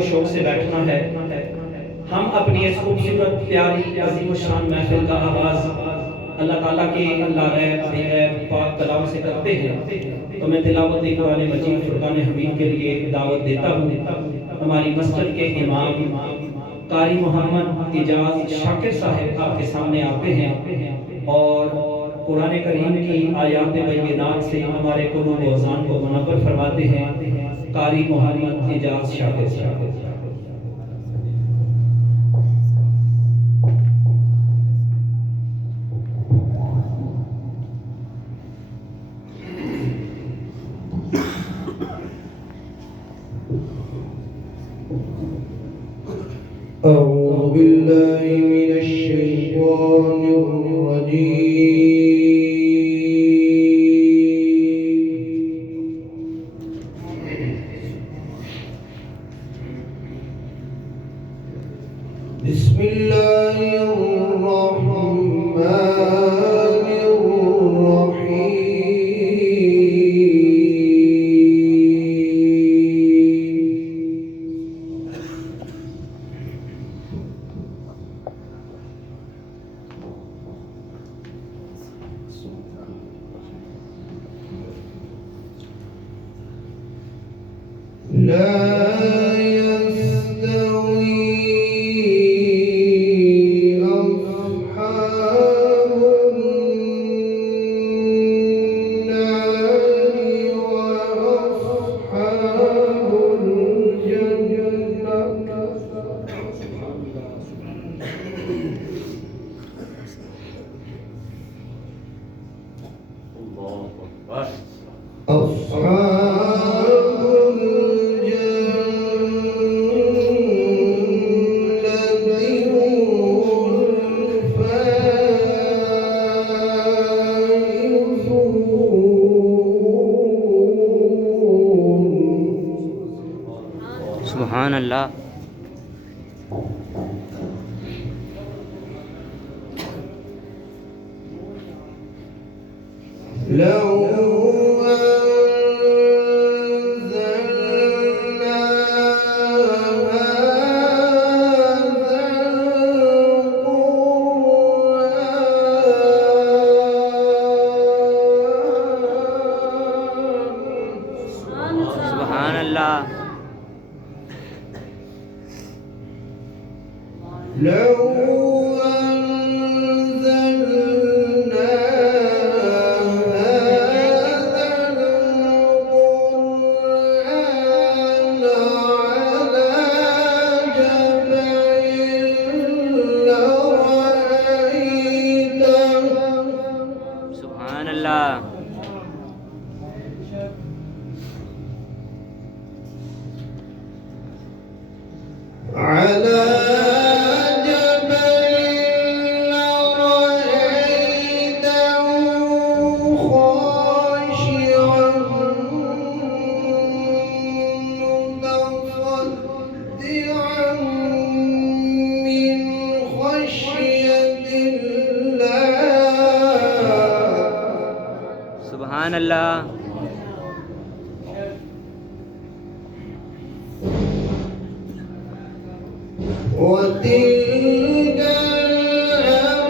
शौक से बैठना है। हम अपनी इस खूबसूरत प्यारी अजीम शान महफिल का आगाज़ अल्लाह ताला के पाक कलाम से करते हैं। तो मैं तिलावत कुरान मजीद फुरकान हमीद के लिए दावत देता हूँ। हमारी मस्जिद के इमाम कारी मोहम्मद इजाज शाकिर साहब आपके सामने आते हैं और कुरान करीम की आयात बैनात से हमारे कुलूब व अज़ान को मुनव्वर फरमाते हैं। कारी मोहम्मद इजाज शाकिर साहब। أعوذ بالله من الشيطان الرجيم بسم الله الرحمن الرحيم لا يستوي أصحاب النار وأصحاب الجنة أصحاب सुभान अल्लाह। لو أنزلنا هذا القرآن सुभान अल्लाह। لو أنزلنا هذا القرآن على جبل لرأيته सुभान अल्लाह। على جبل لرأيته خاشعا متصدعا من خشية الله सुभान अल्लाह। وتلك الأمثال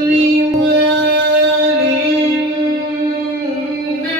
نضربها للناس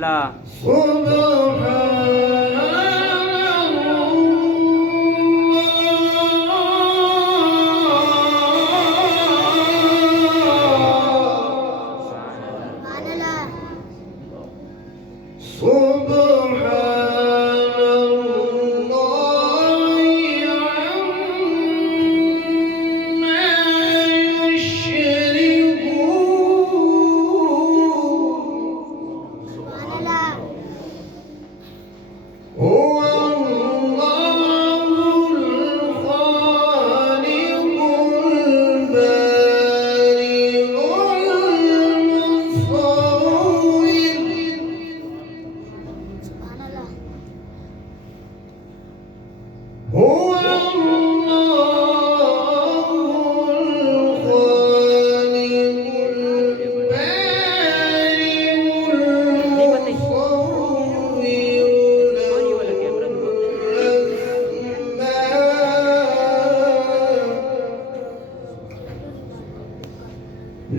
अल्लाह هو الله الخالق البارئ المصور هو الله الخالق البارئ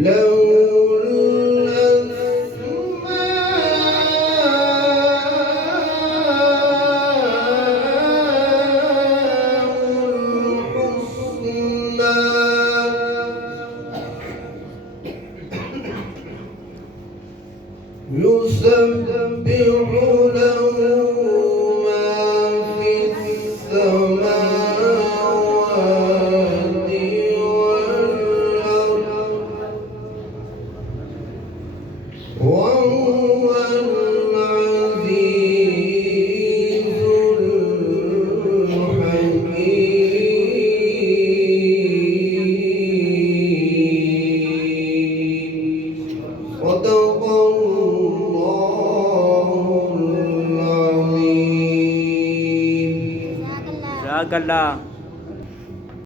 لو يسبح له ما في السماوات والأرض وهو العزيز الحكيم صدق الله العظيم जज़ाकल्लाह।